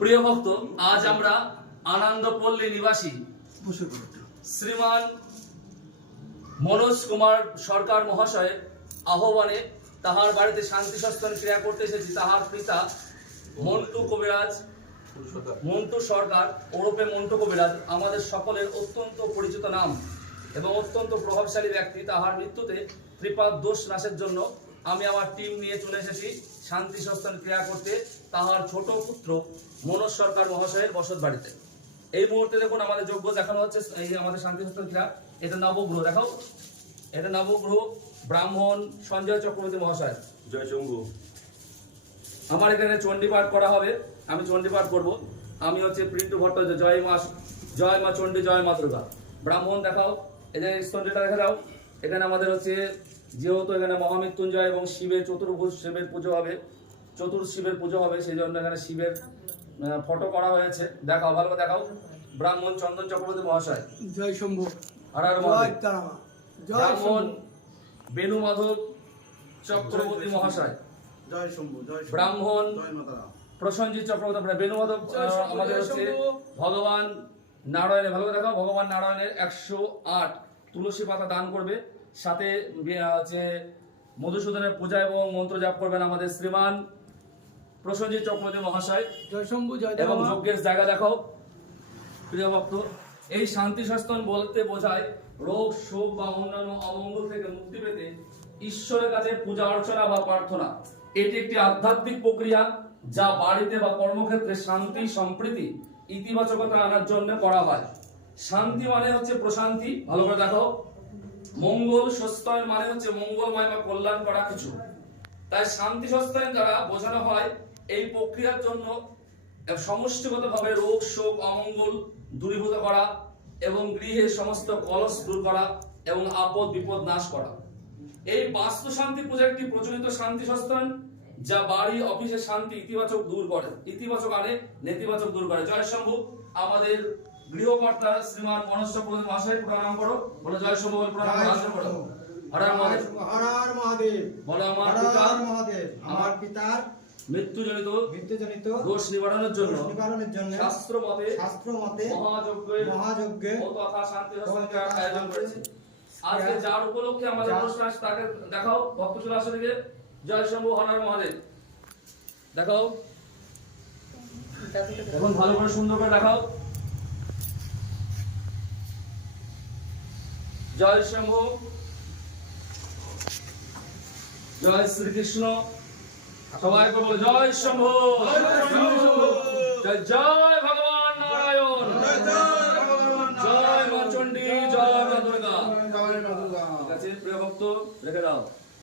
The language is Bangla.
প্রিয় ভক্ত আজ আমরা আনন্দপল্লী নিবাসী। শ্রীমান মনোজ কুমার সরকার মহাশয়ের আহ্বানে তাহার বাড়িতে শান্তি সস্তান ক্রিয়া করতে এসেছি তাহার পিতা মন্টু কবিরাজ মন্টু সরকার ওরফে মন্টু কবিরাজ আমাদের সকলের অত্যন্ত পরিচিত নাম এবং অত্যন্ত প্রভাবশালী ব্যক্তি তাহার মৃত্যুতে ত্রিপাদ দোষ নাশের জন্য আমি আমার টিম নিয়ে চলে এসেছি। শান্তি সস্তান ক্রিয়া করতে তাহার ছোট পুত্র মনোজ সরকার মহাশয়ের বসত বাড়িতে। এই মুহূর্তে দেখুন আমাদের যোগ্য দেখানো হচ্ছে এই যে আমাদের শান্তি সস্তান ক্রিয়া। এটা নবগ্রহ দেখাও। এটা নবগ্রহ ব্রাহ্মণ সঞ্জয় চক্রবর্তী মহাশয়। জয় শম্ভু আমার এখানে চণ্ডী পাঠ করা হবে। আমি চণ্ডী পাঠ করব। আমি হচ্ছে প্রিন্টু ভট্টাচার্য জয় মা জয় মা চণ্ডী জয় মা দুর্গা। ব্রাহ্মণ দেখাও। যে স্তনটা দেখে দাও। এখানে আমাদের হচ্ছে যেহেতু এখানে মহামৃত্যুঞ্জয় এবং শিবের চতুর্ভুজ শিবের পুজো হবে চতুর শিবের পুজো হবে সেই জন্য এখানে শিবের ফটো করা হয়েছে। দেখাও ভালো দেখাও। ব্রাহ্মণ চন্দন চক্রবর্তী মহাশয়। জয় শম্ভু। ব্রাহ্মণ বেণু মাধব চক্রবর্তী মহাশয়। জয় শম্ভু জয় ব্রাহ্মণ প্রসঞ্জিৎ চক্রবর্তী আহ, শম্ভু, আমাদের হচ্ছে ভগবান নারায়ণের ভালো দেখাও ভগবান নারায়ণের একশো আট তুলসী পাতা দান করবে। সাথে হচ্ছে মধুসূদনের পূজা এবং মন্ত্র জাপ করবেন আমাদের শ্রীমান প্রসঞ্জিৎ চক্রবর্তী মহাশয়। জয় শম্ভু জয় এবং যজ্ঞের জায়গা দেখাও। প্রিয় ভক্ত এই শান্তি সস্তন বলতে বোঝায় রোগ শোক বা অন্যান্য অমঙ্গল থেকে মুক্তি পেতে ঈশ্বরের কাছে পূজা অর্চনা বা প্রার্থনা। এটি একটি আধ্যাত্মিক প্রক্রিয়া যা বাড়িতে বা কর্মক্ষেত্রে শান্তি সম্প্রীতি ইতিবাচকতা আনার জন্য করা হয়। শান্তি মানে হচ্ছে প্রশান্তি। ভালো করে দেখো মঙ্গল সস্তায়ন মানে হচ্ছে মঙ্গলময় বা কল্যাণ করা কিছু। তাই শান্তি সস্তায়ন দ্বারা বোঝানো হয় এই প্রক্রিয়ার জন্য সমষ্টিগতভাবে রোগ, শোক, অমঙ্গল দূরীভূত করা এবং গৃহে সমস্ত কলস দূর করা এবং আপদ, বিপদ নাশ করা। এই বাস্তু শান্তি পূজা একটি প্রচলিত শান্তি সস্তান যা বাড়ি, অফিসে শান্তি ইতিবাচক দূর করে। ইতিবাচক আনে নেতিবাচক দূর করে। জয় শম্ভু আমাদের গৃহকর্তা শ্রীমান মনোজ চক্রবর্তী মহাশয় প্রণাম করো। বলো জয় শম্ভু বলে প্রণাম করো। করো হর মহাদেব। হর হর মহাদেব। বলো আমার পিতা। মহাদেব। আমার পিতার মৃত্যুজনিত মৃত্যুজনিত দোষ নিবারণের জন্য নিবারণের জন্য শাস্ত্র মতে শাস্ত্র মতে মহাযজ্ঞে ও তথা শান্তি আয়োজন করেছে। আজকে যার উপলক্ষে আমাদের যা- অনুষ্ঠান আছে তাকে দেখাও। ভক্ত চলে আসে দিকে জয় শম্ভু হনার মহাদেব। দেখাও। এখন ভালো করে সুন্দর করে দেখাও। জয় শম্ভু। জয় শ্রীকৃষ্ণ। সবাই বলব জয় শম্ভু। জয় জয় ভগবান নারায়ণ। জয় মা চণ্ডী, জয় মা দুর্গা। প্রিয় ভক্ত, রেখে দাও।